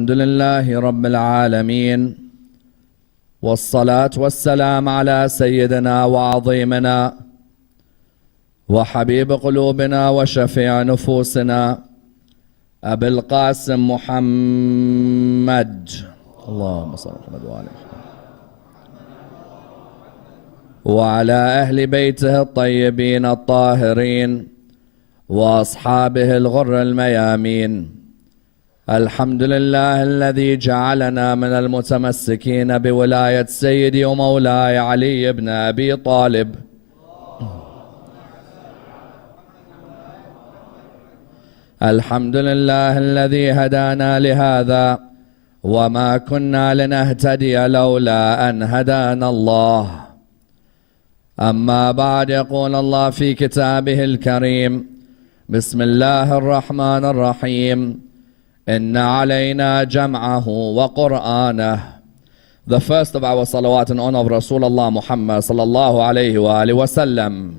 الحمد لله رب العالمين، والصلاة والسلام على سيدنا وعظيمنا وحبيب قلوبنا وشفيع نفوسنا أبي القاسم محمد، اللهم صل على محمد وآله وعلى أهل بيته الطيبين الطاهرين وأصحابه الغر الميامين. الحمد لله الذي جعلنا من المتمسكين بولاية سيدي ومولاي علي بن أبي طالب. الحمد لله الذي هدانا لهذا وما كنا لنهتدي لولا أن هدانا الله. أما بعد، يقول الله في كتابه الكريم: بسم الله الرحمن الرحيم، إن علينا جمعه وقرآنه. The first of our salawat in honor of Rasulullah Muhammad sallallahu alayhi wa alihi wa sallam.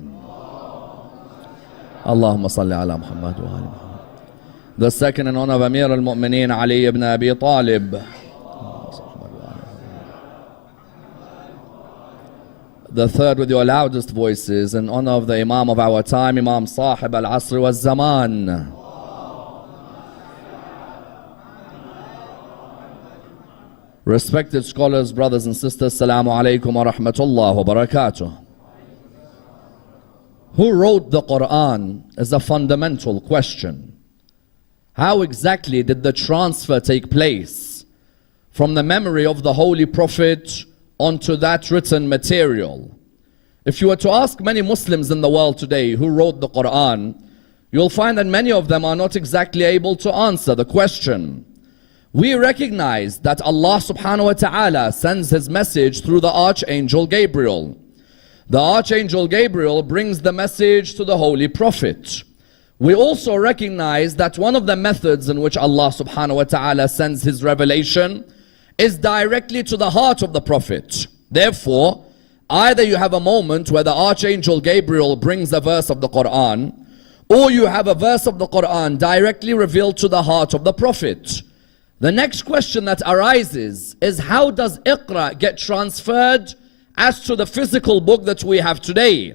Allahumma salli ala Muhammad wa ali Muhammad. The second in honor of Amir al-Mu'mineen Ali ibn Abi Talib. The third with your loudest voices in honor of the Imam of our time, Imam Sahib al-Asr wal-Zaman. Respected scholars, brothers and sisters, Assalamu alaikum wa rahmatullah wa barakatuh. Who wrote the Quran is a fundamental question. How exactly did the transfer take place from the memory of the Holy Prophet onto that written material? If you were to ask many Muslims in the world today who wrote the Quran, you'll find that many of them are not exactly able to answer the question. We recognize that Allah subhanahu wa ta'ala sends His message through the Archangel Gabriel. The Archangel Gabriel brings the message to the Holy Prophet. We also recognize that one of the methods in which Allah subhanahu wa ta'ala sends His revelation is directly to the heart of the Prophet. Therefore, either you have a moment where the Archangel Gabriel brings a verse of the Quran, or you have a verse of the Quran directly revealed to the heart of the Prophet. The next question that arises is, how does Iqra get transferred as to the physical book that we have today?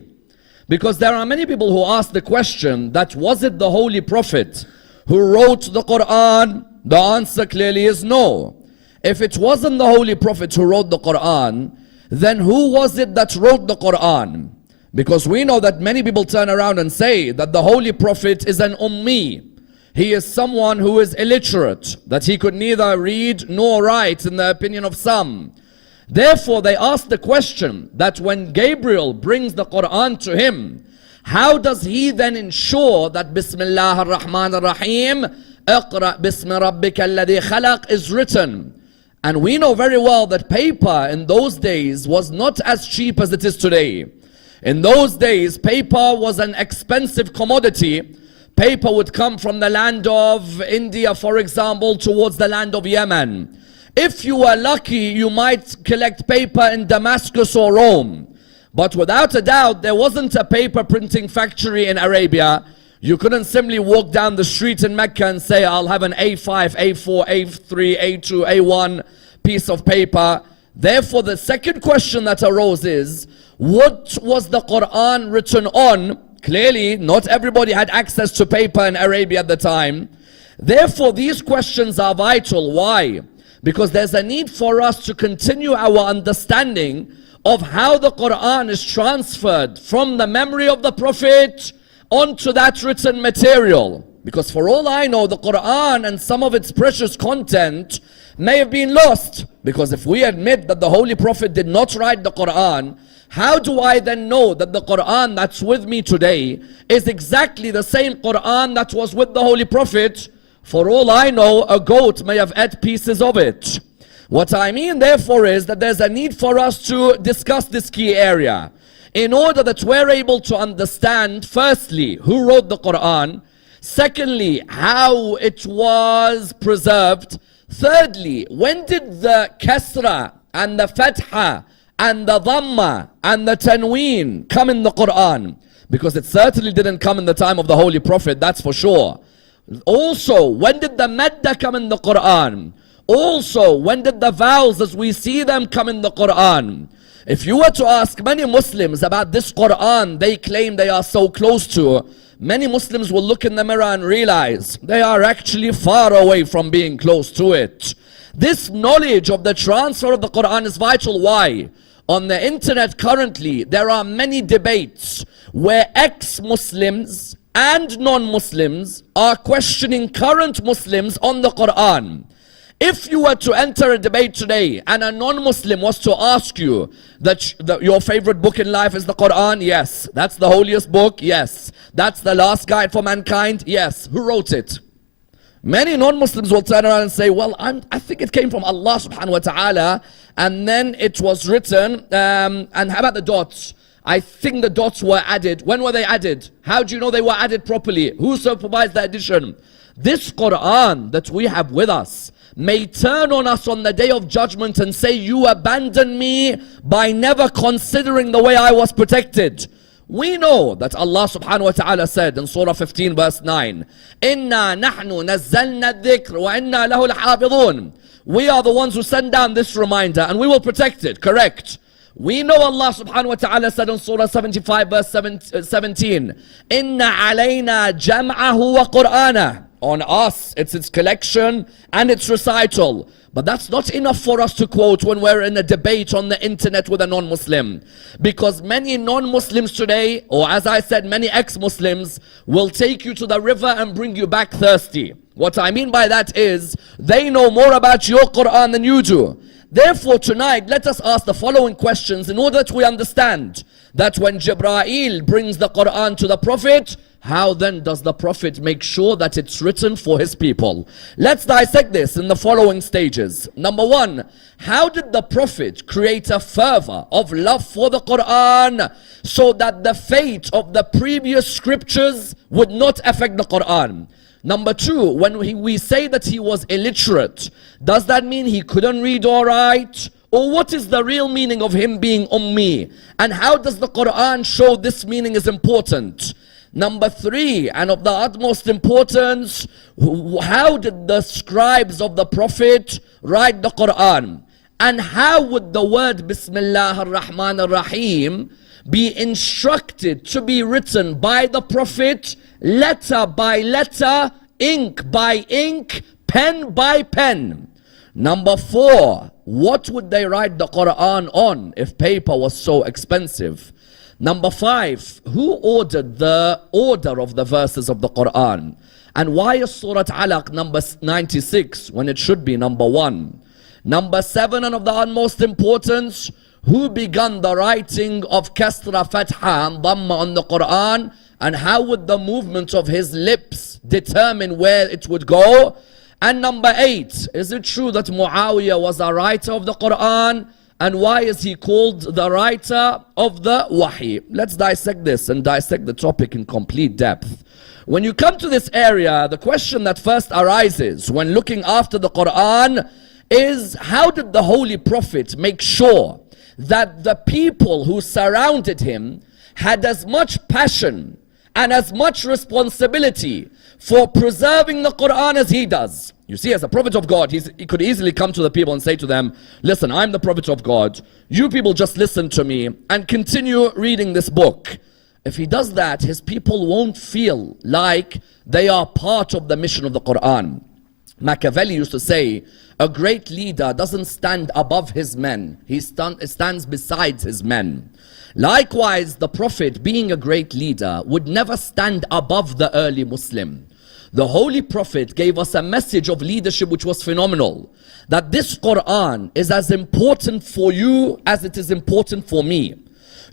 Because there are many people who ask the question that, was it the Holy Prophet who wrote the Quran? The answer clearly is no. If it wasn't the Holy Prophet who wrote the Quran, then who was it that wrote the Quran? Because we know that many people turn around and say that the Holy Prophet is an ummi. He is someone who is illiterate, that he could neither read nor write in the opinion of some. Therefore, they ask the question that when Gabriel brings the Quran to him, how does he then ensure that Bismillah ar-Rahman ar-Rahim, Iqra bismi rabbika alladhi khalaq is written? And we know very well that paper in those days was not as cheap as it is today. In those days, paper was an expensive commodity. Paper would come from the land of India, for example, towards the land of Yemen. If you were lucky, you might collect paper in Damascus or Rome. But without a doubt, there wasn't a paper printing factory in Arabia. You couldn't simply walk down the street in Mecca and say, I'll have an A5, A4, A3, A2, A1 piece of paper. Therefore, the second question that arose is, what was the Quran written on? Clearly, not everybody had access to paper in Arabia at the time. Therefore, these questions are vital. Why? Because there's a need for us to continue our understanding of how the Quran is transferred from the memory of the Prophet onto that written material. Because for all I know, the Quran and some of its precious content may have been lost. Because if we admit that the Holy Prophet did not write the Quran, how do I then know that the Quran that's with me today is exactly the same Quran that was with the Holy Prophet? For all I know, a goat may have ate pieces of it. What I mean, therefore, is that there's a need for us to discuss this key area in order that we're able to understand, firstly, who wrote the Quran, secondly, how it was preserved, thirdly, when did the Kasra and the Fatha and the Dhamma and the Tanween come in the Quran? Because it certainly didn't come in the time of the Holy Prophet, that's for sure. Also, when did the Madda come in the Quran? Also, when did the vowels as we see them come in the Quran? If you were to ask many Muslims about this Quran they claim they are so close to, many Muslims will look in the mirror and realize they are actually far away from being close to it. This knowledge of the transfer of the Quran is vital. Why? On the internet currently, there are many debates where ex-Muslims and non-Muslims are questioning current Muslims on the Quran. If you were to enter a debate today and a non-Muslim was to ask you that your favorite book in life is the Quran, yes. That's the holiest book, yes. That's the last guide for mankind, yes. Who wrote it? Many non-Muslims will turn around and say, well, I think it came from Allah subhanahu wa ta'ala, and then it was written, and how about the dots? I think the dots were added. When were they added? How do you know they were added properly? Who supervised the addition? This Quran that we have with us may turn on us on the day of judgment and say, you abandoned me by never considering the way I was protected. We know that Allah subhanahu wa ta'ala said in Surah 15 verse 9, إِنَّا نَحْنُ نَزَّلْنَا الذِّكْرَ وَإِنَّا لَهُ لَحَافِظُونَ. We are the ones who send down this reminder and we will protect it, correct? We know Allah subhanahu wa ta'ala said in Surah 75 verse 17, إِنَّ عَلَيْنَا جَمْعَهُ وَقُرْآنَهُ. On us, it's its collection and its recital. But that's not enough for us to quote when we're in a debate on the internet with a non-Muslim. Because many non-Muslims today, or as I said, many ex-Muslims, will take you to the river and bring you back thirsty. What I mean by that is, they know more about your Quran than you do. Therefore tonight, let us ask the following questions in order that we understand that when Jibreel brings the Quran to the Prophet, how then does the Prophet make sure that it's written for his people? Let's dissect this in the following stages. Number one, how did the Prophet create a fervor of love for the Quran so that the fate of the previous scriptures would not affect the Quran? Number two, when we say that he was illiterate, does that mean he couldn't read or write? Or what is the real meaning of him being ummi? And how does the Quran show this meaning is important? Number three, and of the utmost importance, how did the scribes of the Prophet write the Quran? And how would the word Bismillah ar-Rahman ar-Rahim be instructed to be written by the Prophet, letter by letter, ink by ink, pen by pen? Number four, what would they write the Quran on if paper was so expensive? Number five, who ordered the order of the verses of the Quran? And why is Surah Alaq number 96 when it should be number 1? Number 7, and of the utmost importance, who began the writing of Kasra, Fatha and Dhamma on the Quran? And how would the movement of his lips determine where it would go? And number 8, is it true that Muawiyah was a writer of the Quran? And why is he called the writer of the Wahi? Let's dissect this and dissect the topic in complete depth. When you come to this area, the question that first arises when looking after the Quran is, how did the Holy Prophet make sure that the people who surrounded him had as much passion and as much responsibility for preserving the Quran as he does? You see, as a prophet of God, he could easily come to the people and say to them, listen, I'm the prophet of God. You people just listen to me and continue reading this book. If he does that, his people won't feel like they are part of the mission of the Quran. Machiavelli used to say, a great leader doesn't stand above his men. He stands beside his men. Likewise, the Prophet, being a great leader, would never stand above the early Muslim. The Holy Prophet gave us a message of leadership which was phenomenal. That this Quran is as important for you as it is important for me.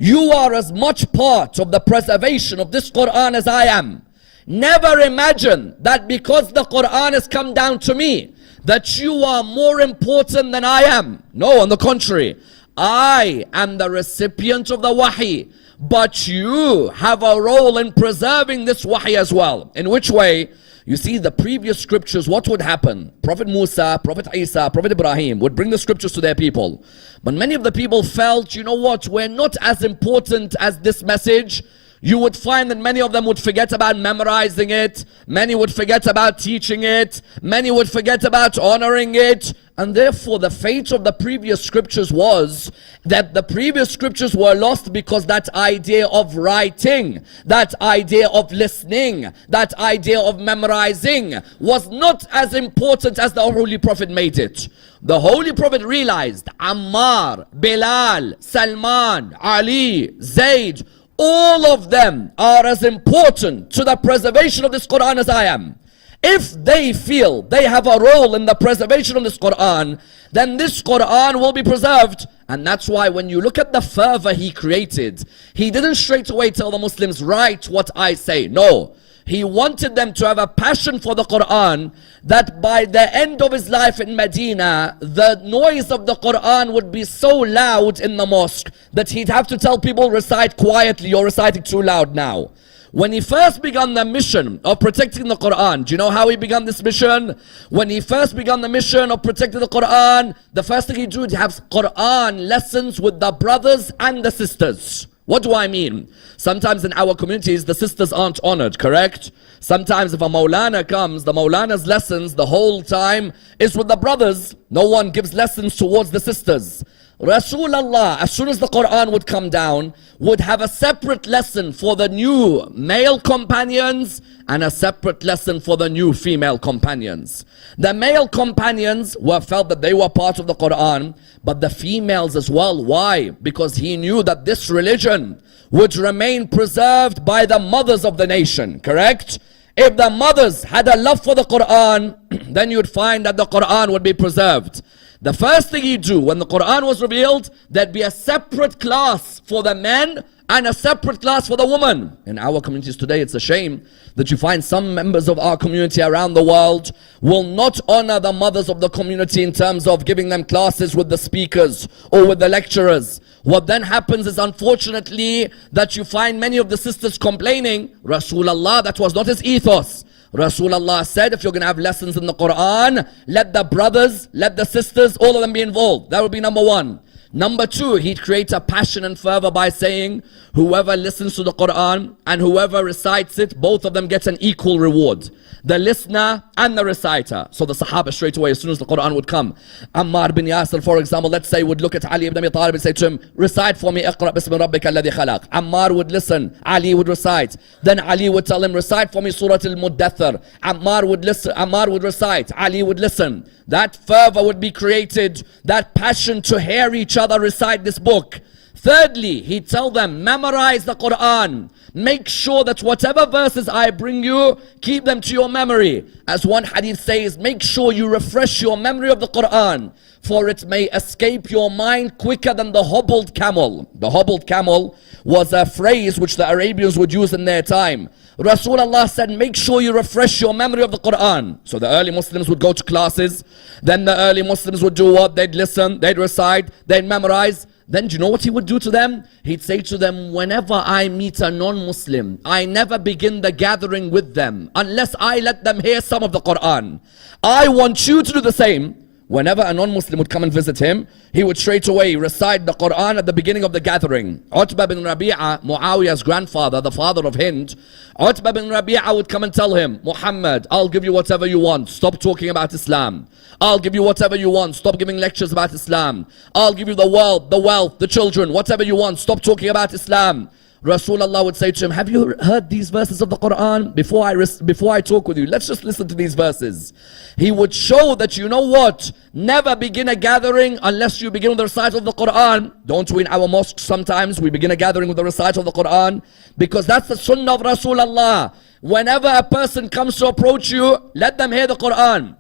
You are as much part of the preservation of this Quran as I am. Never imagine that because the Quran has come down to me, that you are more important than I am. No, on the contrary. I am the recipient of the Wahi. But you have a role in preserving this Wahi as well. In which way? You see, the previous scriptures, what would happen? Prophet Musa, Prophet Isa, Prophet Ibrahim would bring the scriptures to their people. But many of the people felt, you know what, we're not as important as this message. you would find that many of them would forget about memorizing it, many would forget about teaching it, many would forget about honoring it. And therefore the fate of the previous scriptures was that the previous scriptures were lost because that idea of writing, that idea of listening, that idea of memorizing was not as important as the Holy Prophet made it. The Holy Prophet realized Ammar, Bilal, Salman, Ali, Zayd, all of them are as important to the preservation of this Quran as I am. If they feel they have a role in the preservation of this Quran, then this Quran will be preserved. And that's why when you look at the fervor he created, he didn't straight away tell the Muslims, write what I say. No. He wanted them to have a passion for the Quran, that by the end of his life in Medina, the noise of the Quran would be so loud in the mosque that he'd have to tell people, recite quietly, you're reciting too loud now. When he first began the mission of protecting the Quran, do you know how he began this mission? When he first began the mission of protecting the Quran, the first thing he did, he have Quran lessons with the brothers and the sisters. What do I mean? Sometimes in our communities, the sisters aren't honored, correct? Sometimes if a Maulana comes, the Maulana's lessons the whole time is with the brothers. No one gives lessons towards the sisters. Rasulullah, as soon as the Quran would come down, would have a separate lesson for the new male companions and a separate lesson for the new female companions. The male companions felt that they were part of the Quran, but the females as well. Why? Because he knew that this religion would remain preserved by the mothers of the nation, correct? If the mothers had a love for the Quran, then you'd find that the Quran would be preserved. The first thing he'd do when the Quran was revealed, there'd be a separate class for the men and a separate class for the women. In our communities today, it's a shame that you find some members of our community around the world will not honor the mothers of the community in terms of giving them classes with the speakers or with the lecturers. What then happens is, unfortunately, that you find many of the sisters complaining, Rasulullah, that was not his ethos. Rasulullah said, if you're going to have lessons in the Quran, let the brothers, let the sisters, all of them be involved. That would be number one. Number two, he'd create a passion and fervor by saying, whoever listens to the Quran and whoever recites it, both of them get an equal reward. The listener and the reciter. So the Sahaba straight away, as soon as the Quran would come, Ammar bin Yasir, for example, let's say, would look at Ali ibn Abi Talib and say to him, recite for me, Iqra bismi rabbika alladhi khalaq. Ammar would listen, Ali would recite. Then Ali would tell him, recite for me Surah Al-Muddathir. Ammar would listen, Ammar would recite, Ali would listen. That fervor would be created, that passion to hear each other recite this book. Thirdly, he'd tell them, memorize the Quran. Make sure that whatever verses I bring you, keep them to your memory. As one hadith says, make sure you refresh your memory of the Quran, for it may escape your mind quicker than the hobbled camel. The hobbled camel was a phrase which the Arabians would use in their time. Rasulullah said, make sure you refresh your memory of the Quran. So the early Muslims would go to classes. Then the early Muslims would do what? They'd listen, they'd recite, they'd memorize. Then do you know what he would do to them? He'd say to them, whenever I meet a non-Muslim, I never begin the gathering with them unless I let them hear some of the Quran. I want you to do the same. Whenever a non-Muslim would come and visit him, he would straight away recite the Quran at the beginning of the gathering. Utbah bin Rabi'a, Muawiyah's grandfather, the father of Hind, Utbah bin Rabi'a would come and tell him, Muhammad, I'll give you whatever you want. Stop talking about Islam. I'll give you whatever you want. Stop giving lectures about Islam. I'll give you the wealth, the children, whatever you want. Stop talking about Islam. Rasulullah would say to him, have you heard these verses of the Quran? Before I talk with you, let's just listen to these verses. He would show that, you know what? Never begin a gathering unless you begin with the recital of the Quran. Don't we in our mosques sometimes, we begin a gathering with the recital of the Quran? Because that's the sunnah of Rasulullah. Whenever a person comes to approach you, let them hear the Quran.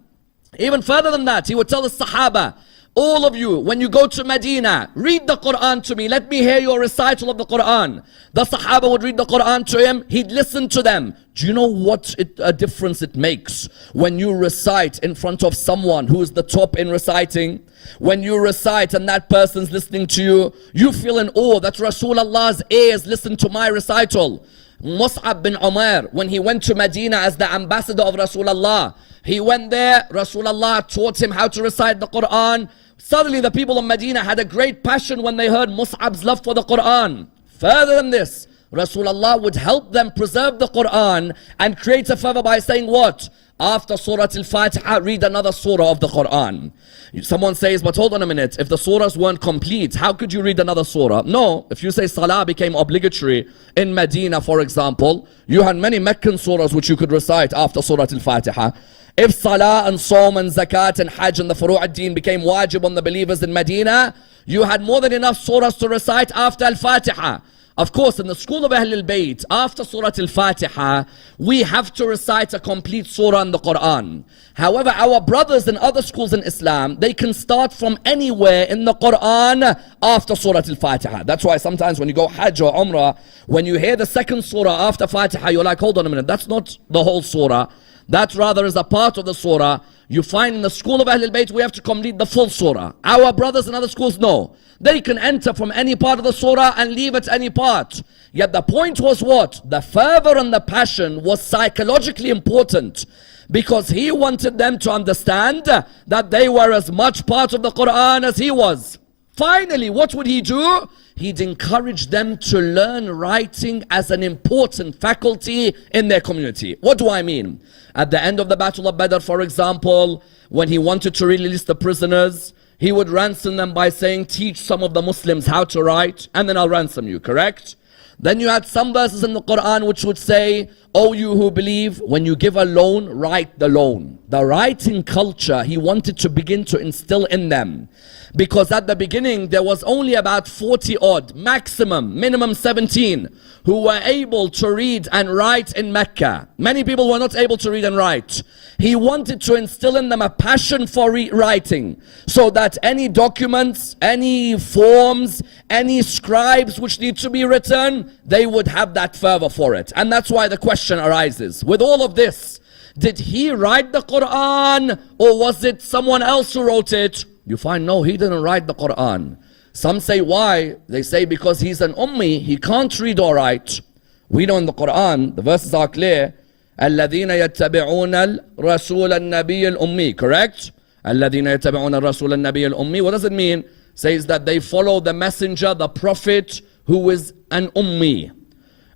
Even further than that, he would tell the Sahaba, all of you, when you go to Medina, read the Quran to me. Let me hear your recital of the Quran. The Sahaba would read the Quran to him. He'd listen to them. Do you know what a difference it makes when you recite in front of someone who is the top in reciting? When you recite and that person's listening to you, you feel in awe that Rasulullah's ears listen to my recital. Mus'ab bin Umair, when he went to Medina as the ambassador of Rasulullah, he went there, Rasulullah taught him how to recite the Quran. Suddenly the people of Medina had a great passion when they heard Mus'ab's love for the Quran. Further than this, Rasulullah would help them preserve the Quran and create a fervor by saying what? After Surah Al-Fatiha, read another surah of the Quran. Someone says, but hold on a minute, if the surahs weren't complete, how could you read another surah? No, if you say Salah became obligatory in Medina, for example, you had many Meccan surahs which you could recite after Surah Al-Fatiha. If Salah and Sawm and Zakat and Hajj and the Furu' ad-Din became wajib on the believers in Medina, you had more than enough surahs to recite after Al-Fatiha. Of course, in the school of Ahlul Bayt, after Surah Al-Fatiha, we have to recite a complete surah in the Quran. However, our brothers in other schools in Islam, they can start from anywhere in the Quran after Surah Al-Fatiha. That's why sometimes when you go Hajj or Umrah, when you hear the second surah after Fatiha, you're like, hold on a minute, that's not the whole surah. That rather is a part of the surah. You find in the school of Ahlul Bayt, we have to complete the full surah. Our brothers in other schools, no. They can enter from any part of the surah and leave at any part. Yet the point was what? The fervor and the passion was psychologically important, because he wanted them to understand that they were as much part of the Quran as he was. Finally, what would he do? He'd encourage them to learn writing as an important faculty in their community. What do I mean? At the end of the Battle of Badr, for example, when he wanted to release the prisoners, he would ransom them by saying, teach some of the Muslims how to write, and then I'll ransom you, correct? Then you had some verses in the Quran which would say, oh, you who believe, when you give a loan, write the loan. The writing culture he wanted to begin to instill in them. Because at the beginning, there was only about 40 odd, maximum, minimum 17, who were able to read and write in Mecca. Many people were not able to read and write. He wanted to instill in them a passion for writing, so that any documents, any forms, any scribes which need to be written, they would have that fervor for it. And that's why the question arises, with all of this, did he write the Quran, or was it someone else who wrote it? You find, no, he didn't write the Quran. Some say, why? They say because he's an ummi, he can't read or write. We know in the Quran, the verses are clear. الَّذِينَ يَتَّبِعُونَ الرَّسُولَ النَّبِيَّ الْأُمِّي. Correct? الَّذِينَ يَتَّبِعُونَ الرَّسُولَ النَّبِيَّ الْأُمِّي. What does it mean? Says that they follow the messenger, the prophet, who is an ummi.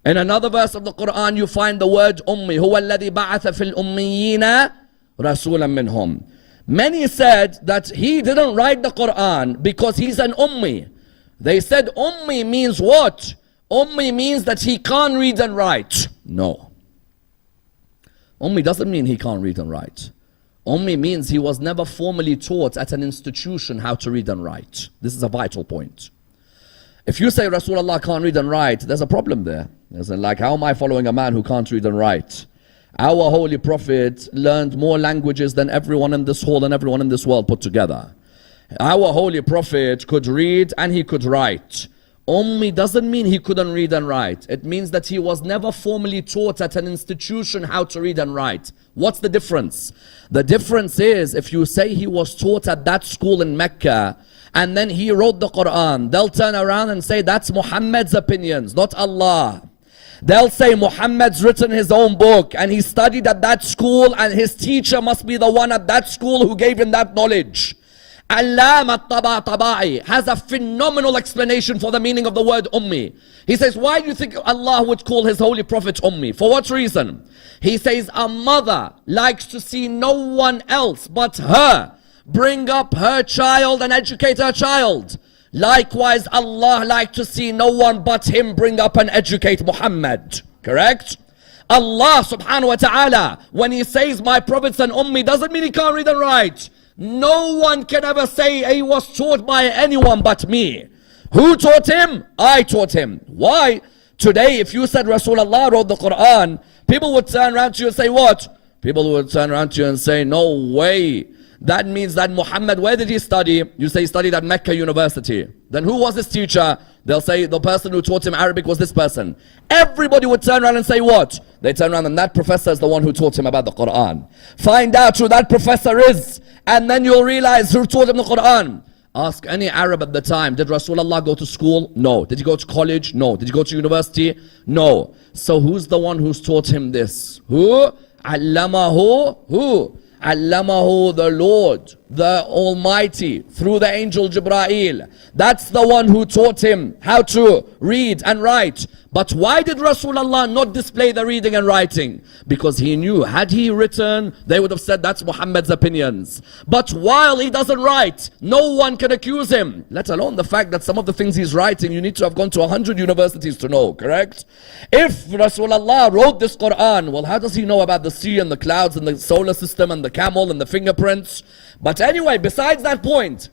In another verse of the Quran, you find the word ummi. هُوَ الَّذِي بَعَثَ فِي الْأُمِّيِّينَ رَسُولًا مِّنْهُمْ. Many said that he didn't write the Quran because he's an ummi. They said ummi means what? Ummi means that he can't read and write. No. Ummi doesn't mean he can't read and write. Ummi means he was never formally taught at an institution how to read and write. This is a vital point. If you say Rasulullah can't read and write, there's a problem there. There's like, how am I following a man who can't read and write? Our Holy Prophet learned more languages than everyone in this hall and everyone in this world put together. Our Holy Prophet could read and he could write. Ummi doesn't mean he couldn't read and write. It means that he was never formally taught at an institution how to read and write. What's the difference? The difference is, if you say he was taught at that school in Mecca and then he wrote the Quran, they'll turn around and say that's Muhammad's opinions, not Allah. They'll say Muhammad's written his own book and he studied at that school and his teacher must be the one at that school who gave him that knowledge. Allama Tabatabai has a phenomenal explanation for the meaning of the word ummi. He says, why do you think Allah would call his holy prophet ummi? For what reason? He says, a mother likes to see no one else but her bring up her child and educate her child. Likewise, Allah liked to see no one but him bring up and educate Muhammad. Correct? Allah subhanahu wa ta'ala, when he says my prophet's an ummi, doesn't mean he can't read and write. No one can ever say he was taught by anyone but me. Who taught him? I taught him. Why? Today, if you said Rasulullah wrote the Quran, people would turn around to you and say what? People would turn around to you and say, no way. That means that Muhammad, where did he study? You say he studied at Mecca University. Then who was his teacher? They'll say the person who taught him Arabic was this person. Everybody would turn around and say what? They turn around and that professor is the one who taught him about the Quran. Find out who that professor is, and then you'll realize who taught him the Quran. Ask any Arab at the time, did Rasulullah go to school? No. Did he go to college? No. Did he go to university? No. So who's the one who's taught him this? Who? Allamahu? Who? Allamahu, the Lord. the Almighty through the angel Jibreel. That's the one who taught him how to read and write. But why did Rasulullah not display the reading and writing? Because he knew, had he written, they would have said that's Muhammad's opinions. But while he doesn't write, no one can accuse him. Let alone the fact that some of the things he's writing, you need to have gone to 100 universities to know, correct? If Rasulullah wrote this Quran, well, how does he know about the sea and the clouds and the solar system and the camel and the fingerprints? But anyway, besides that point,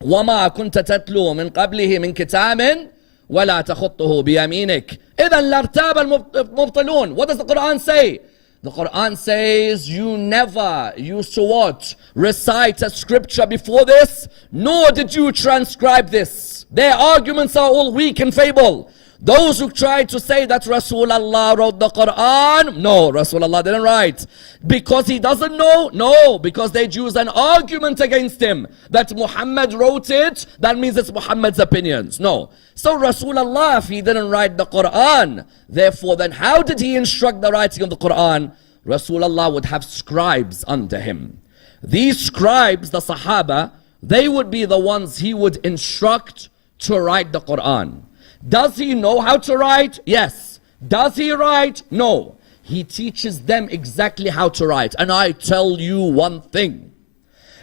وَمَا كُنْتَ تَتْلُو مِنْ قَبْلِهِ مِنْ كِتَابٍ وَلَا تَخُطُّهُ بِيَمِينِكَ إِذًا لَارْتَابَ الْمُبْطِلُونَ. What does the Quran say? The Quran says you never used to what? Recite a scripture before this, nor did you transcribe this. Their arguments are all weak and fable. Those who try to say that Rasulullah wrote the Quran, no, Rasulullah didn't write. Because he doesn't know? No, because they use an argument against him that Muhammad wrote it, that means it's Muhammad's opinions. No. So Rasulullah, if he didn't write the Quran, therefore then how did he instruct the writing of the Quran? Rasulullah would have scribes under him. These scribes, the Sahaba, they would be the ones he would instruct to write the Quran. Does he know how to write? Yes. Does he write? No. He teaches them exactly how to write. And I tell you one thing.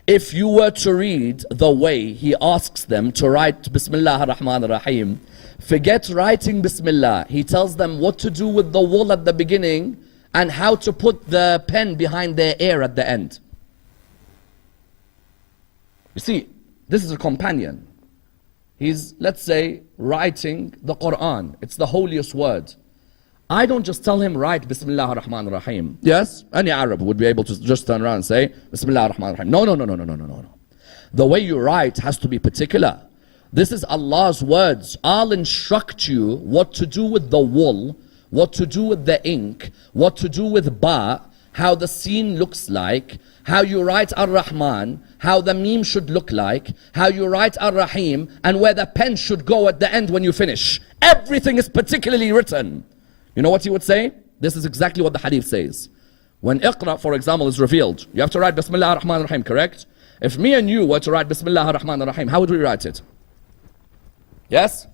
If you were to read the way he asks them to write Bismillah ar-Rahman ar-Rahim, forget writing Bismillah. He tells them what to do with the wool at the beginning and how to put the pen behind their ear at the end. You see, this is a companion. He's, let's say, writing the Quran. It's the holiest word. I don't just tell him, write Bismillah ar-Rahman ar-Rahim. Yes, any Arab would be able to just turn around and say, Bismillah ar-Rahman ar-Rahim. No. The way you write has to be particular. This is Allah's words. I'll instruct you what to do with the wool, what to do with the ink, what to do with ba, how the scene looks like, how you write Ar-Rahman, how the meme should look like, how you write Ar-Rahim, and where the pen should go at the end when you finish. Everything is particularly written. You know what he would say? This is exactly what the hadith says. When Iqra, for example, is revealed, you have to write Bismillah ar-Rahman ar-Rahim, correct? If me and you were to write Bismillah ar-Rahman ar-Rahim, how would we write it? Yes?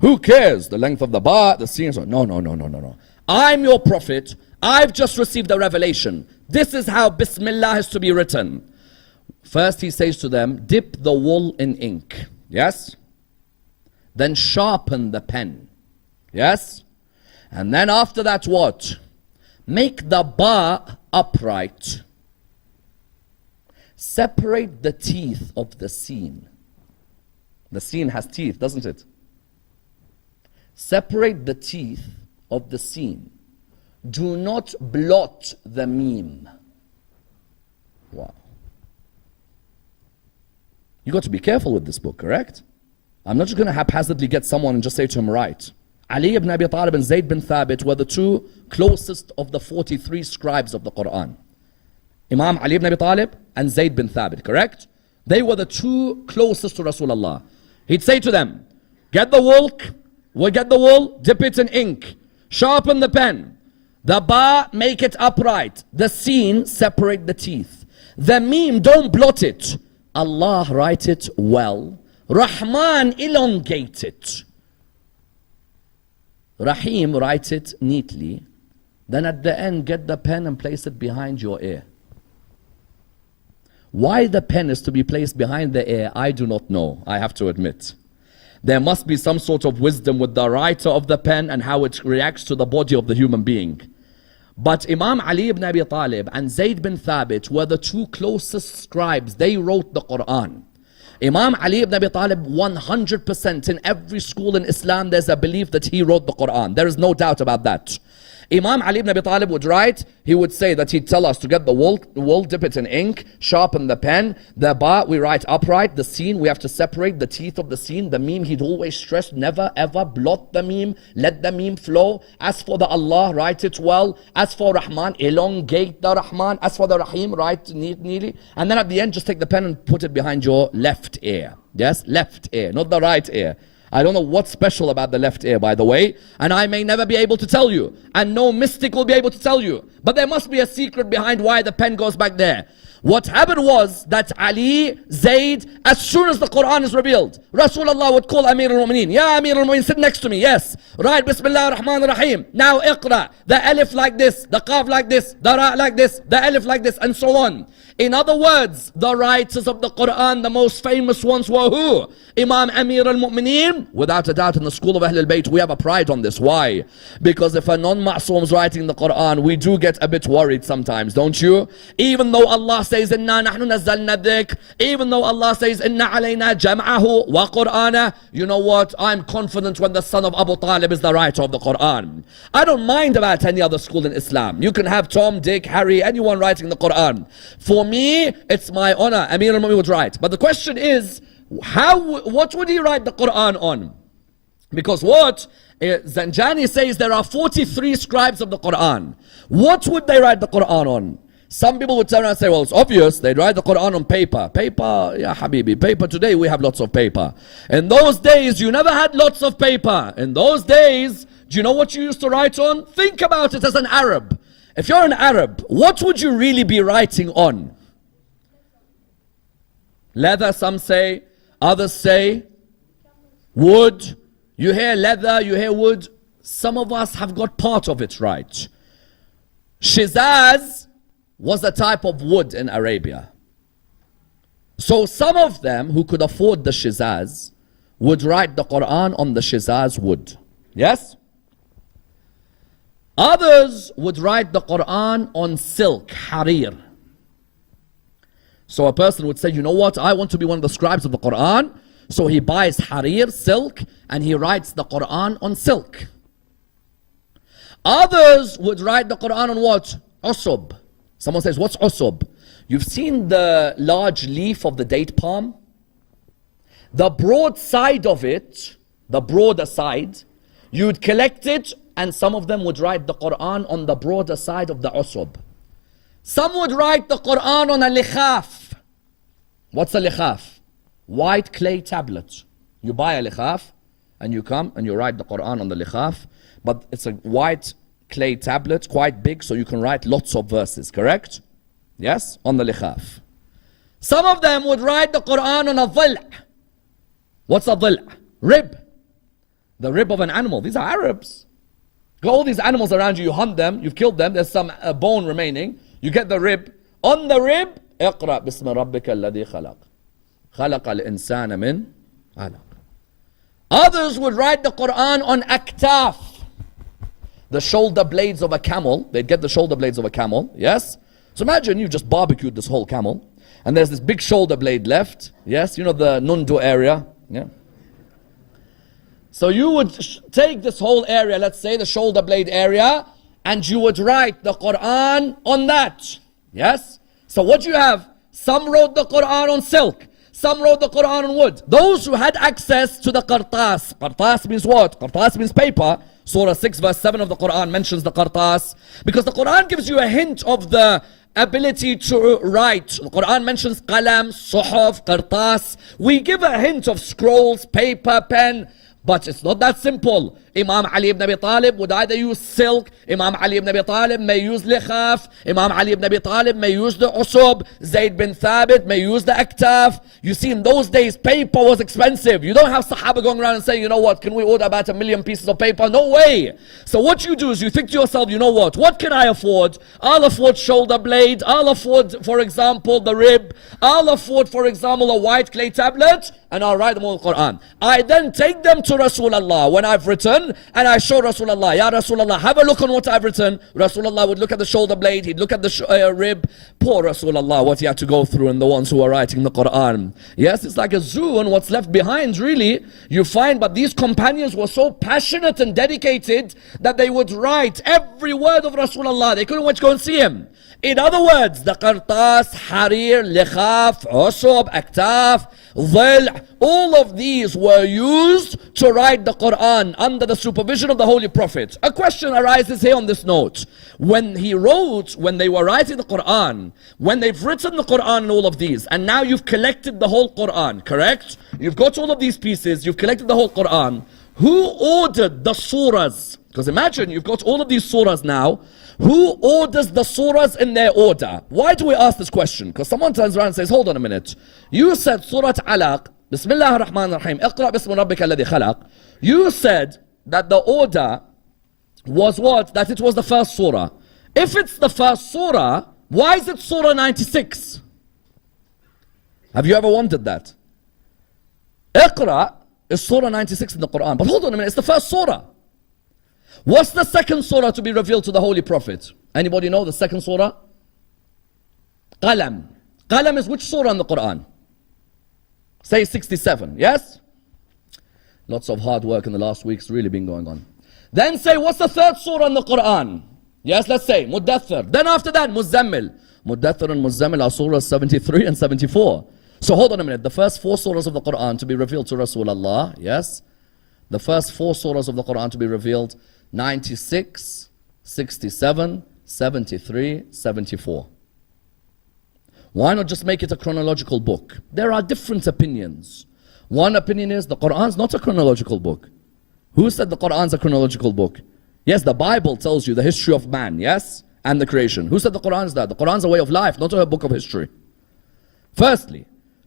Who cares? The length of the ba, the scenes. No. I'm your prophet. I've just received the revelation. This is how Bismillah has to be written. First he says to them, dip the wool in ink. Yes? Then sharpen the pen. Yes? And then after that what? Make the ba upright. Separate the teeth of the scene. The scene has teeth, doesn't it? Separate the teeth of the scene. Do not blot the meme. Wow. You got to be careful with this book, correct? I'm not just going to haphazardly get someone and just say to him, right. Ali ibn Abi Talib and Zayd bin Thabit were the two closest of the 43 scribes of the Quran. Imam Ali ibn Abi Talib and Zayd bin Thabit, correct? They were the two closest to Rasulullah. He'd say to them, get the wool, dip it in ink, sharpen the pen. The ba, make it upright. The scene, separate the teeth. The meme, don't blot it. Allah, write it well. Rahman, elongate it. Rahim, write it neatly. Then at the end, get the pen and place it behind your ear. Why the pen is to be placed behind the ear, I do not know, I have to admit. There must be some sort of wisdom with the writer of the pen and how it reacts to the body of the human being. But Imam Ali ibn Abi Talib and Zayd bin Thabit were the two closest scribes. They wrote the Quran. Imam Ali ibn Abi Talib, 100% in every school in Islam, there's a belief that he wrote the Quran. There is no doubt about that. Imam Ali ibn Abi Talib would write, he would say that he'd tell us to get the wool, dip it in ink, sharpen the pen, the ba, we write upright, the scene, we have to separate the teeth of the scene, the meme, he'd always stress, never ever blot the meme, let the meme flow. As for the Allah, write it well. As for Rahman, elongate the Rahman. As for the Rahim, write neatly. And then at the end, just take the pen and put it behind your left ear. Yes, left ear, not the right ear. I don't know what's special about the left ear, by the way, and I may never be able to tell you, and no mystic will be able to tell you. But there must be a secret behind why the pen goes back there. What happened was that Ali, Zayd, as soon as the Quran is revealed, Rasulullah would call Amir al-Mu'mineen. Ya Amir al-Mu'mineen, sit next to me. Yes. Right, Bismillah ar-Rahman ar-Rahim. Now iqra. The alif like this, the qaf like this, the ra like this, the alif like this, and so on. In other words, the writers of the Quran, the most famous ones were who? Imam Amir al-Mu'mineen. Without a doubt, in the school of Ahl al-Bayt, we have a pride on this. Why? Because if a non-ma'soom is writing the Quran, we do get a bit worried sometimes, don't you? Even though Allah says, Inna nahnu nazzalna dhikr, even though Allah says, Inna alayna jam'ahu wa qur'ana, you know what? I'm confident when the son of Abu Talib is the writer of the Quran. I don't mind about any other school in Islam. You can have Tom, Dick, Harry, anyone writing the Quran. For me, it's my honor. Amir al-Mu'mineen would write. But the question is, what would he write the Quran on? Because what Zanjani says, there are 43 scribes of the Quran. What would they write the Quran on? Some people would turn around and say, well, it's obvious, they'd write the Quran on paper. Paper, yeah, Habibi, paper. Today we have lots of paper. In those days, you never had lots of paper. In those days, do you know what you used to write on? Think about it as an Arab. If you're an Arab, what would you really be writing on? Leather, some say. Others say wood. You hear leather, you hear wood. Some of us have got part of it right. Shizaz was a type of wood in Arabia. So some of them who could afford the shizaz would write the Quran on the shizaz wood. Yes? Others would write the Quran on silk, harir. So a person would say, you know what, I want to be one of the scribes of the Quran. So he buys harir, silk, and he writes the Quran on silk. Others would write the Quran on what? Usub. Someone says, what's usub? You've seen the large leaf of the date palm? The broad side of it, the broader side, you'd collect it, and some of them would write the Quran on the broader side of the usub. Some would write the Quran on a likhaf. What's a likhaf? White clay tablet. You buy a likhaf and you come and you write the Quran on the likhaf, but it's a white clay tablet, quite big, so you can write lots of verses, correct? Yes? On the likhaf. Some of them would write the Quran on a dhil'. What's a dhil'? Rib. The rib of an animal. These are Arabs. Got all these animals around you, you hunt them, you've killed them, there's some bone remaining. You get the rib. On the rib, اقرأ بسم ربك الذي خلق. خلق الإنسان من علق. Others would write the Quran on aktaf. The shoulder blades of a camel. They'd get the shoulder blades of a camel. Yes? So imagine you just barbecued this whole camel. And there's this big shoulder blade left. Yes? You know the Nundu area. Yeah. So you would take this whole area, let's say the shoulder blade area, and you would write the Quran on that. Yes? So what you have? Some wrote the Quran on silk. Some wrote the Quran on wood. Those who had access to the qartas. Qartas means what? Qartas means paper. Surah 6 verse 7 of the Quran mentions the qartas. Because the Quran gives you a hint of the ability to write. The Quran mentions qalam, suhuf, qartas. We give a hint of scrolls, paper, pen. But it's not that simple. Imam Ali ibn Abi Talib would either use silk. Imam Ali ibn Abi Talib may use likhaf. Imam Ali ibn Abi Talib may use the usub. Zayd bin Thabit may use the aktaf. You see, in those days, paper was expensive. You don't have Sahaba going around and saying, you know what, can we order about 1 million pieces of paper? No way. So what you do is you think to yourself, you know what can I afford? I'll afford shoulder blade. I'll afford, for example, the rib. I'll afford, for example, a white clay tablet. And I'll write them on the Quran. I then take them to Rasulullah when I've written, and I show Rasulullah, Ya Rasulullah, have a look on what I've written. Rasulullah would look at the shoulder blade, he'd look at the rib. Poor Rasulullah, what he had to go through, and the ones who are writing the Quran. Yes, it's like a zoo, and what's left behind, really, you find. But these companions were so passionate and dedicated that they would write every word of Rasulullah. They couldn't wait to go and see him. In other words, the qartas, harir, likhaf, usub, aktaf, dhil', all of these were used to write the Quran under the supervision of the Holy Prophet. A question arises here on this note. When they were writing the Quran, when they've written the Quran and all of these, and now you've collected the whole Quran, correct? You've got all of these pieces, you've collected the whole Quran. Who ordered the surahs? Because imagine, you've got all of these surahs now. Who orders the surahs in their order? Why do we ask this question? Because someone turns around and says, hold on a minute. You said Surah Alaq, Bismillah ar-Rahman ar-Rahim, Iqra bismi rabbika alladhi khalaq. You said that the order was what? That it was the first surah. If it's the first surah, why is it Surah 96? Have you ever wondered that? Iqra is Surah 96 in the Quran. But hold on a minute, it's the first surah. What's the second surah to be revealed to the Holy Prophet? Anybody know the second surah? Qalam. Qalam is which surah in the Quran? Say 67, yes? Lots of hard work in the last week's really been going on. Then say, what's the third surah in the Quran? Yes, let's say, Muddathir. Then after that, Muzzammil. Muddathir and Muzzammil are surahs 73 and 74. So hold on a minute. The first 4 surahs of the Quran to be revealed to Rasulullah, yes? The first 4 surahs of the Quran to be revealed, 96, 67, 73, 74. Why not just make it a chronological book? There are different opinions. One opinion is the Quran is not a chronological book. Who said the Quran is a chronological book? Yes, the Bible tells you the history of man, yes? And the creation. Who said the Quran is that? The Quran is a way of life, not a book of history. Firstly.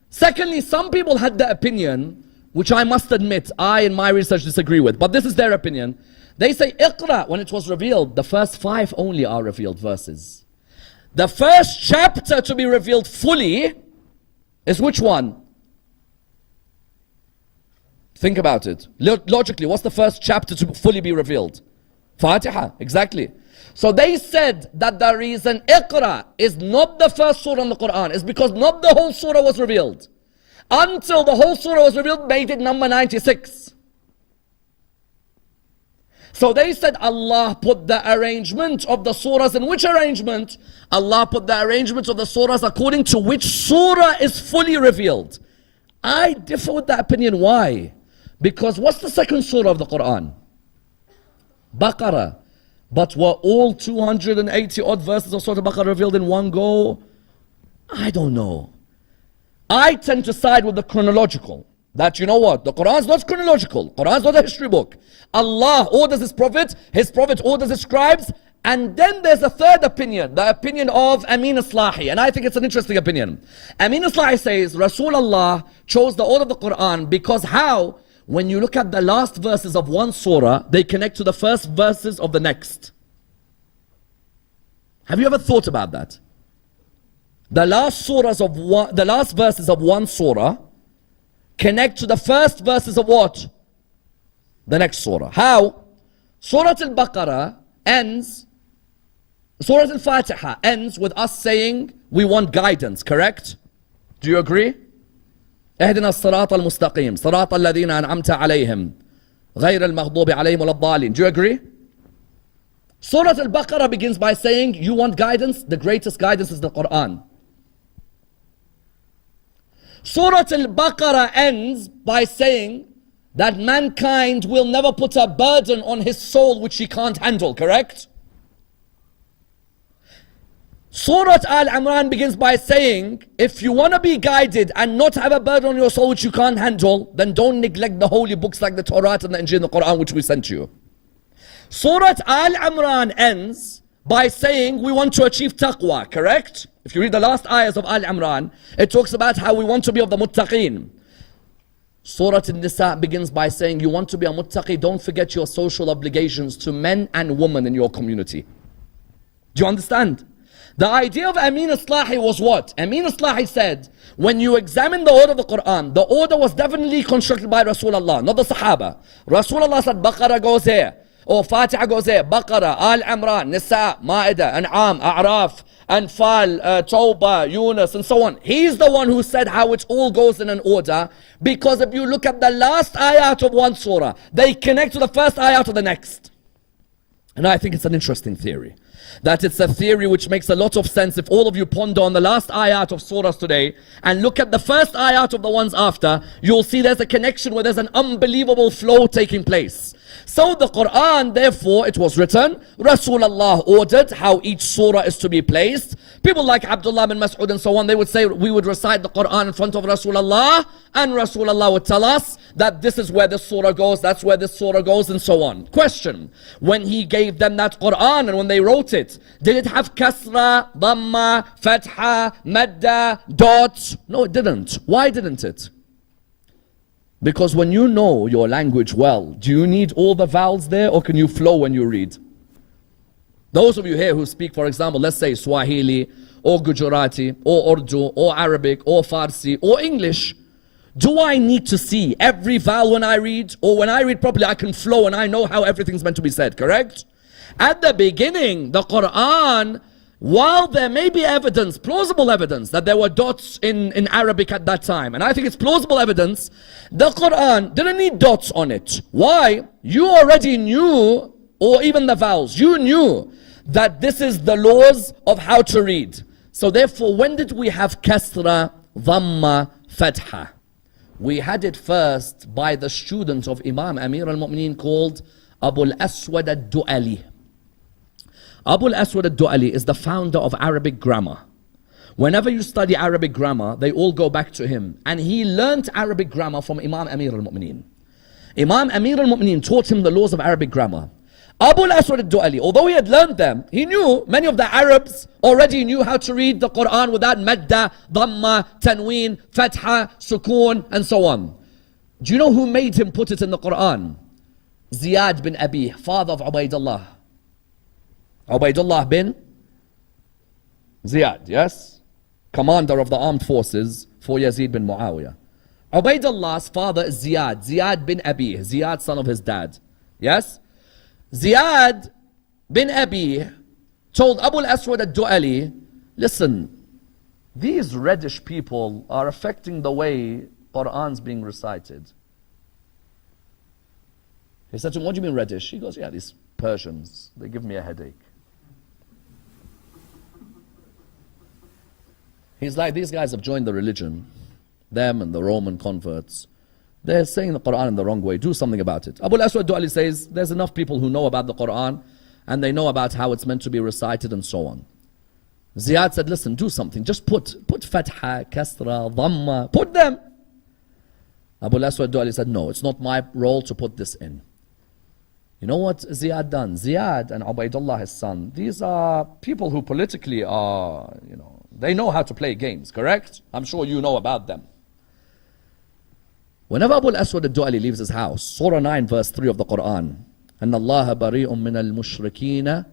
Secondly, some people had the opinion, which I must admit, I in my research disagree with, but this is their opinion. They say, Iqra, when it was revealed, the first 5 only are revealed verses. The first chapter to be revealed fully is which one? Think about it. Logically, what's the first chapter to fully be revealed? Fatiha, exactly. So they said that the reason Iqra is not the first surah in the Quran is because not the whole surah was revealed. Until the whole surah was revealed, made it number 96. So they said Allah put the arrangement of the surahs in which arrangement? Allah put the arrangement of the surahs according to which surah is fully revealed. I differ with that opinion. Why? Because what's the second surah of the Quran? Baqarah. But were all 280 odd verses of Surah Baqarah revealed in one go? I don't know. I tend to side with the chronological. That you know what? The Quran is not chronological. Quran is not a history book. Allah orders His Prophet orders His scribes, and then there's a third opinion, the opinion of Amin Islahi, and I think it's an interesting opinion. Amin Islahi says, Rasulullah chose the order of the Quran because how? When you look at the last verses of one surah, they connect to the first verses of the next. Have you ever thought about that? The last verses of one surah connect to the first verses of what? The next surah. How? Surah Al-Baqarah ends, Surah Al-Fatiha ends with us saying we want guidance, correct? Do you agree? اهدنا الصراط المستقيم صراط الذين أنعمت عليهم غير المغضوب عليهم ولا الضالين. Do you agree? Surah Al-Baqarah begins by saying you want guidance, the greatest guidance is the Quran. Surah Al-Baqarah ends by saying that mankind will never put a burden on his soul which he can't handle, correct? Surah Al-Imran begins by saying, if you want to be guided and not have a burden on your soul which you can't handle, then don't neglect the holy books like the Torah and the Injil and the Quran which we sent you. Surah Al-Imran ends by saying we want to achieve taqwa, correct? If you read the last ayahs of Al-Imran, it talks about how we want to be of the muttaqeen. Surah An-Nisa begins by saying you want to be a muttaqi, don't forget your social obligations to men and women in your community. Do you understand? The idea of Amin Islahi was what? Amin Islahi said, when you examine the order of the Quran, the order was definitely constructed by Rasulullah, not the Sahaba. Rasulullah said, Baqarah goes here, or Fatiha goes here, Baqarah, Al-Imran, Nisa, Ma'idah, An'am, A'raf, Anfal, Tawbah, Yunus, and so on. He's the one who said how it all goes in an order, because if you look at the last ayat of one surah, they connect to the first ayat of the next. And I think it's an interesting theory. That it's a theory which makes a lot of sense if all of you ponder on the last ayat of surahs today and look at the first ayat of the ones after, you'll see there's a connection where there's an unbelievable flow taking place. So the Quran, therefore, it was written, Rasulullah ordered how each surah is to be placed. People like Abdullah bin Mas'ud and so on, they would say we would recite the Quran in front of Rasulullah, and Rasulullah would tell us that this is where this surah goes, that's where this surah goes, and so on. Question, when he gave them that Quran and when they wrote wrote it, did it have kasra, dhamma, fatha, madda, dots? No, it didn't. Why didn't it? Because when you know your language well, do you need all the vowels there, or can you flow when you read? Those of you here who speak, for example, let's say Swahili, or Gujarati, or Urdu, or Arabic, or Farsi, or English, do I need to see every vowel when I read? Or when I read properly, I can flow and I know how everything's meant to be said, correct? At the beginning, the Quran, while there may be evidence, plausible evidence, that there were dots in Arabic at that time, and I think it's plausible evidence, the Quran didn't need dots on it. Why? You already knew, or even the vowels, you knew that this is the laws of how to read. So therefore, when did we have kasra, dhamma, fatha? We had it first by the student of Imam Amir al-Mu'mineen called Abu al-Aswad al-Du'ali. Abu al-Aswad al-Du'ali is the founder of Arabic grammar. Whenever you study Arabic grammar, they all go back to him. And he learnt Arabic grammar from Imam Amir al-Mu'mineen. Imam Amir al-Mu'mineen taught him the laws of Arabic grammar. Abu al-Aswad al-Du'ali, although he had learned them, he knew, many of the Arabs already knew how to read the Quran without madda, dhamma, tanween, fatha, sukoon, and so on. Do you know who made him put it in the Quran? Ziyad bin Abi, father of Ubaidullah. Ubaidullah bin Ziyad, yes? Commander of the armed forces for Yazid bin Muawiyah. Ubaidullah's father is Ziyad, Ziyad bin Abi, Ziyad son of his dad, yes? Ziyad bin Abi told Abu al-Aswad al-Du'ali, listen, these reddish people are affecting the way Qur'an's being recited. He said to him, what do you mean reddish? He goes, yeah, these Persians, they give me a headache. He's like, these guys have joined the religion, them and the Roman converts. They're saying the Quran in the wrong way. Do something about it. Abu al-Aswad Du'ali says, there's enough people who know about the Quran and they know about how it's meant to be recited and so on. Ziyad said, listen, do something. Just put fatha, kasra, dhamma, put them. Abu al-Aswad Du'ali said, no, it's not my role to put this in. You know what Ziyad done? Ziyad and Ubaidullah, his son, these are people who politically are, they know how to play games, correct? I'm sure you know about them. Whenever Abu al-Aswad al-Du'ali leaves his house, Surah 9 verse 3 of the Quran, أَنَّ اللَّهَ بَرِيءٌ مِّنَ الْمُشْرِكِينَ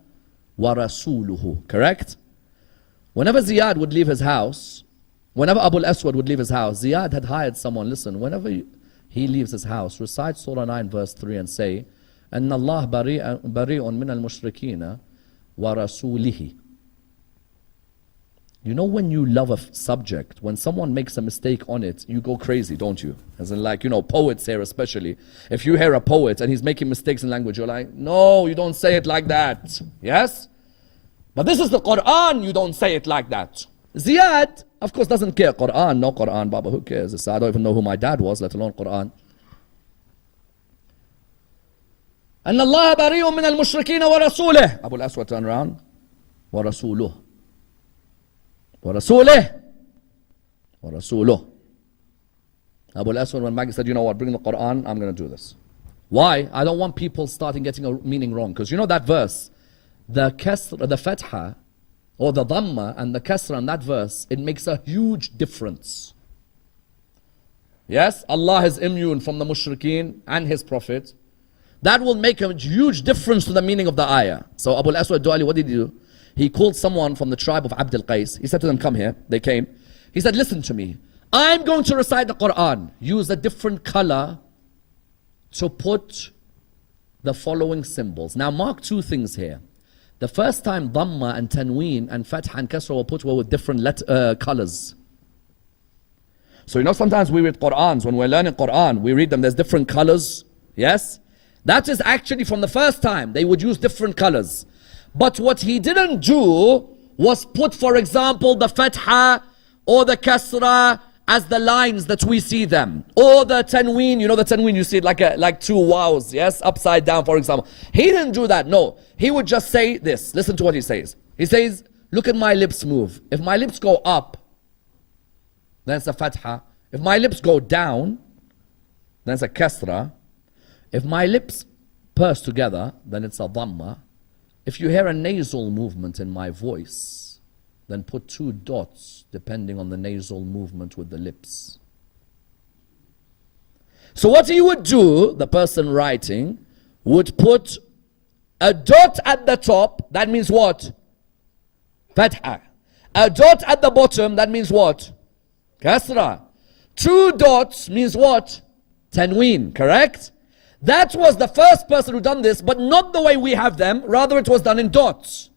وَرَسُولُهُ, correct? Whenever Ziyad would leave his house, whenever Abu al-Aswad would leave his house, Ziyad had hired someone, listen, whenever he leaves his house, recite Surah 9 verse 3 and say, أَنَّ اللَّهَ بَرِيءٌ مِّنَ الْمُشْرِكِينَ وَرَسُولِهِ. You know when you love a subject, when someone makes a mistake on it, you go crazy, don't you? As in like, poets here especially. If you hear a poet and he's making mistakes in language, you're like, no, you don't say it like that. Yes? But this is the Quran, you don't say it like that. Ziyad, of course, doesn't care. Quran, no Quran, Baba, who cares? I don't even know who my dad was, let alone Quran. أن الله بريء من المشركين ورسوله. Abu al-Aswad turned around. ورسوله. ورسوله. ورسوله. Abu al-Aswad went back and said, you know what, bring the Quran, I'm going to do this. Why? I don't want people starting getting a meaning wrong. Because you know that verse, the kasra, the fatha, or the dhamma and the kasra in that verse, it makes a huge difference. Yes, Allah is immune from the mushrikeen and His Prophet. That will make a huge difference to the meaning of the ayah. So Abu al-Aswad Du'ali, what did he do? He called someone from the tribe of Abd al-Qais. He said to them, come here. They came. He said, listen to me. I'm going to recite the Quran. Use a different color to put the following symbols. Now mark two things here. The first time Dhamma and Tanween and Fatha and Kasra were put were with different colors. So sometimes we read Qur'ans, when we're learning Qur'an, we read them, there's different colors. Yes? That is actually from the first time, they would use different colors. But what he didn't do was put, for example, the Fatha or the Kasra as the lines that we see them. Or the Tanween, the Tanween, you see it like two wows, yes? Upside down, for example. He didn't do that, no. He would just say this. Listen to what he says. He says, look at my lips move. If my lips go up, then it's a Fatha. If my lips go down, then it's a Kasra. If my lips purse together, then it's a Dhamma. If you hear a nasal movement in my voice, then put 2 dots depending on the nasal movement with the lips. So what he would do, the person writing, would put a dot at the top, that means what? Fatha. A dot at the bottom, that means what? Kasra. 2 dots means what? Tanween, correct? That was the first person who done this, but not the way we have them, rather it was done in dots.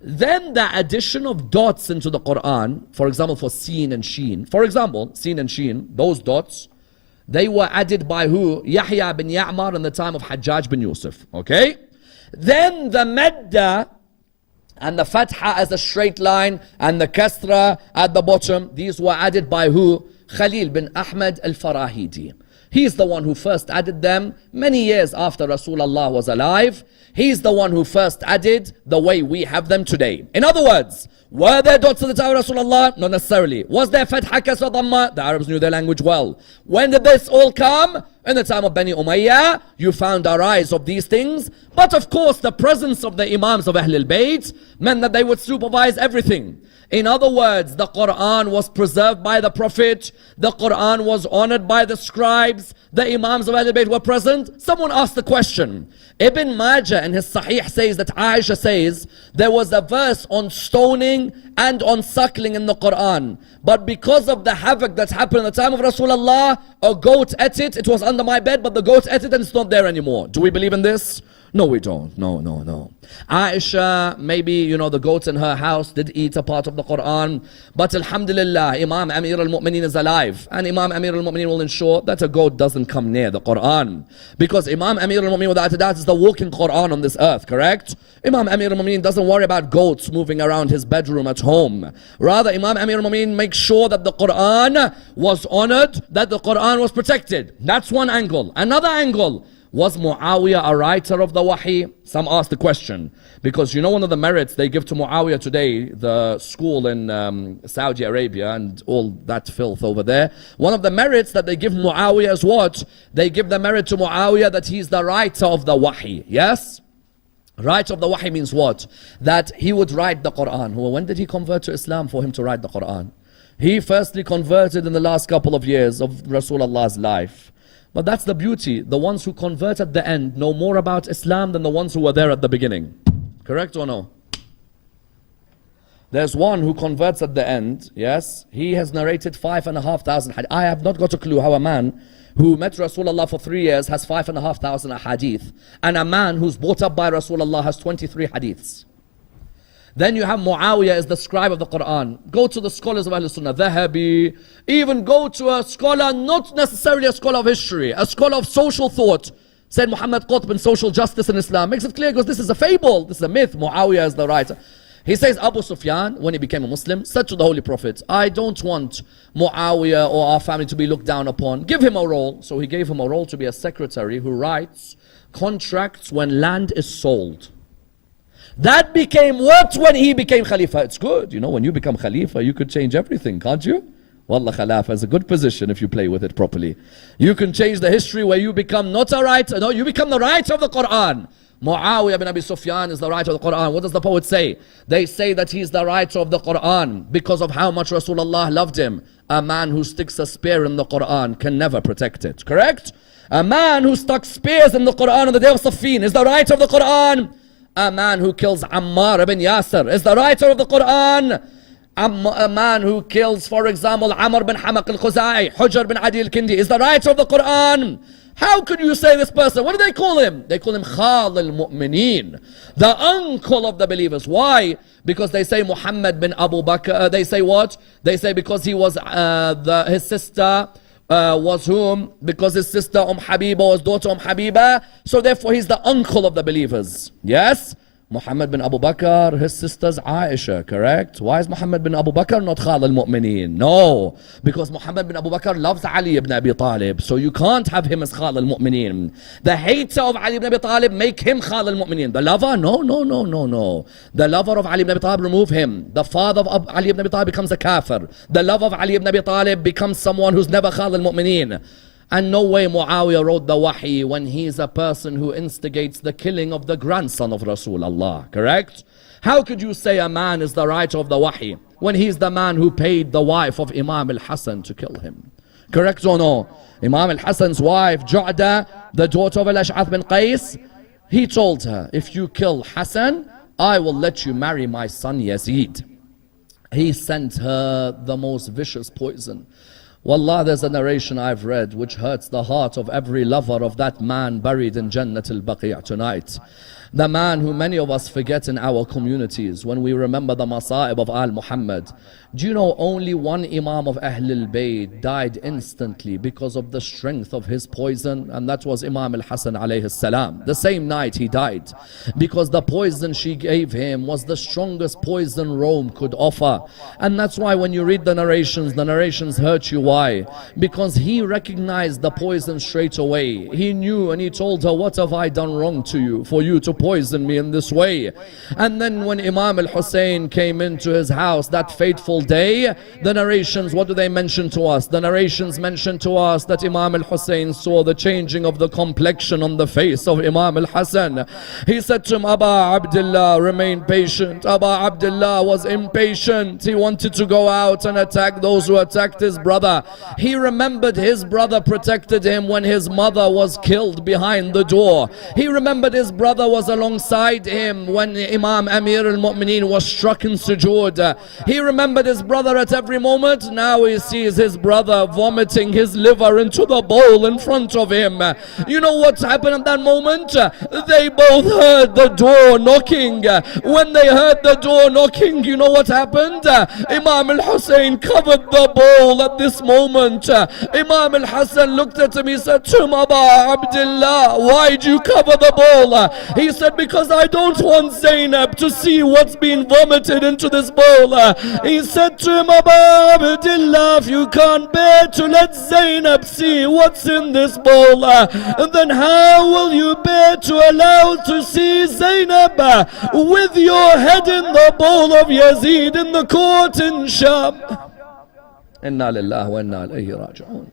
Then the addition of dots into the Quran, for example for Seen and Sheen, for example, Seen and Sheen, those dots, they were added by who? Yahya bin Ammar in the time of Hajjaj bin Yusuf. Okay? Then the Madda and the Fatha as a straight line and the Kasra at the bottom, these were added by who? Khalil bin Ahmad al-Farahidi. He's the one who first added them many years after Rasulullah was alive. He's the one who first added the way we have them today. In other words, were there dots at the time of Rasulullah? Not necessarily. Was there Fatha, Kasra, Dhamma? The Arabs knew their language well. When did this all come? In the time of Bani Umayyah, you found a rise of these things. But of course, the presence of the Imams of Ahlul Bayt meant that they would supervise everything. In other words, the Quran was preserved by the Prophet. The Quran was honored by the scribes. The Imams of Ahlul Bayt were present. Someone asked the question. Ibn Majah in his Sahih says that Aisha says there was a verse on stoning and on suckling in the Quran. But because of the havoc that's happened in the time of Rasulullah, a goat ate it. It was under my bed, but the goat ate it and it's not there anymore. Do we believe in this? No, we don't. No. Aisha, maybe, the goats in her house did eat a part of the Quran. But alhamdulillah, Imam Amir al-Mu'mineen is alive. And Imam Amir al-Mu'mineen will ensure that a goat doesn't come near the Quran. Because Imam Amir al-Mu'mineen, without a doubt, is the walking Quran on this earth, correct? Imam Amir al-Mu'mineen doesn't worry about goats moving around his bedroom at home. Rather, Imam Amir al-Mu'mineen makes sure that the Quran was honored, that the Quran was protected. That's one angle. Another angle. Was Muawiyah a writer of the Wahi? Some ask the question. Because one of the merits they give to Muawiyah today, the school in Saudi Arabia and all that filth over there, one of the merits that they give Muawiyah is what? They give the merit to Muawiyah that he's the writer of the Wahi. Yes? Writer of the Wahi means what? That he would write the Quran. Well, when did he convert to Islam for him to write the Quran? He firstly converted in the last couple of years of Rasulullah's life. But that's the beauty. The ones who convert at the end know more about Islam than the ones who were there at the beginning. Correct or no? There's one who converts at the end, yes? He has narrated 5,500 hadith. I have not got a clue how a man who met Rasulullah for 3 years has 5,500 hadith. And a man who's brought up by Rasulullah has 23 hadiths. Then you have Muawiyah as the scribe of the Quran. Go to the scholars of Ahlul Sunnah, Dhahabi. Even go to a scholar, not necessarily a scholar of history, a scholar of social thought. Said Muhammad Qutb in Social Justice in Islam. Makes it clear because this is a fable, this is a myth. Muawiyah is the writer. He says Abu Sufyan, when he became a Muslim, said to the Holy Prophet, I don't want Muawiyah or our family to be looked down upon. Give him a role. So he gave him a role to be a secretary who writes contracts when land is sold. That became what when he became Khalifa? It's good. When you become Khalifa, you could change everything, can't you? Wallah, Khalifa is a good position if you play with it properly. You can change the history where you become not a writer. No, you become the writer of the Quran. Muawiyah bin Abi Sufyan is the writer of the Quran. What does the poet say? They say that he's the writer of the Quran because of how much Rasulullah loved him. A man who sticks a spear in the Quran can never protect it. Correct? A man who stuck spears in the Quran on the day of Saffin is the writer of the Quran. A man who kills Ammar ibn Yasir is the writer of the Quran. A man who kills, for example, Ammar bin Hamaq al-Khuzai, Hujr bin Adi al-Kindi is the writer of the Quran. How could you say this person? What do they call him? They call him Khal al-Mu'mineen, the uncle of the believers. Why? Because they say Muhammad bin Abu Bakr. They say what? They say because he was his sister was whom? Because his sister Habiba was daughter Habiba. So therefore he's the uncle of the believers. Yes? Muhammad bin Abu Bakr, his sister's Aisha, correct? Why is Muhammad bin Abu Bakr not Khal al-Mu'mineen? No, because Muhammad bin Abu Bakr loves Ali ibn Abi Talib. So you can't have him as Khal al-Mu'mineen. The hater of Ali ibn Abi Talib, make him Khal al-Mu'mineen. The lover? No. The lover of Ali ibn Abi Talib, remove him. The father of Ali ibn Abi Talib becomes a kafir. The love of Ali ibn Abi Talib becomes someone who's never Khal al-Mu'mineen. And no way Muawiyah wrote the wahi when he's a person who instigates the killing of the grandson of Rasulullah, correct? How could you say a man is the writer of the wahi when he's the man who paid the wife of Imam al-Hassan to kill him? Correct or no? Imam al-Hassan's wife, Ju'da, the daughter of al-Ash'ath bin Qais, he told her, if you kill Hassan, I will let you marry my son Yazid. He sent her the most vicious poison. Wallah, there's a narration I've read which hurts the heart of every lover of that man buried in Jannat al-Baqi' tonight. The man who many of us forget in our communities when we remember the Masa'ib of Al Muhammad. Do you know only one Imam of Ahlul Bayt died instantly because of the strength of his poison? And that was Imam al-Hassan alayhi salam. The same night he died because the poison she gave him was the strongest poison Rome could offer. And that's why when you read the narrations hurt you. Why? Because he recognized the poison straight away. He knew and he told her, what have I done wrong to you for you to poison me in this way? And then when Imam al-Hussein came into his house that fateful day, the narrations, what do they mention to us? The narrations mention to us that Imam al-Hussein saw the changing of the complexion on the face of Imam al-Hassan. He said to him, Aba Abdullah, remain patient. Aba Abdullah was impatient. He wanted to go out and attack those who attacked his brother. He remembered his brother protected him when his mother was killed behind the door. He remembered his brother was alongside him when Imam Amir al-Mu'mineen was struck in sujood. He remembered his brother at every moment. Now he sees his brother vomiting his liver into the bowl in front of him. You know what happened at that moment? They both heard the door knocking. When they heard the door knocking, you know what happened? Imam al-Hussein covered the bowl at this moment. Imam al-Hassan looked at him. He said to him, Aba Abdullah, why did you cover the bowl? He said, because I don't want Zainab to see what's been vomited into this bowl. He said to him, Aba Abdullah, if you can't bear to let Zainab see what's in this bowl, then how will you bear to allow to see Zainab with your head in the bowl of Yazid in the court in Sham? Inna lillahi wa inna ilayhi raji'un.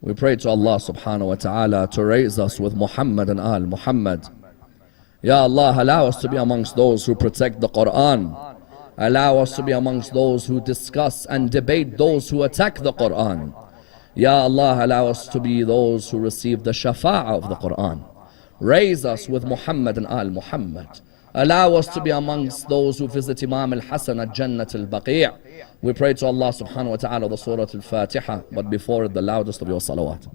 We pray to Allah subhanahu wa ta'ala to raise us with Muhammad and Al Muhammad. Ya Allah, allow us to be amongst those who protect the Quran. Allow us to be amongst those who discuss and debate those who attack the Quran. Ya Allah, allow us to be those who receive the shafa'ah of the Quran. Raise us with Muhammad and Al Muhammad. Allow us to be amongst those who visit Imam al-Hassan at Jannat al-Baqi'. We pray to Allah subhanahu wa ta'ala the Surah al-Fatiha, but before it the loudest of your salawat.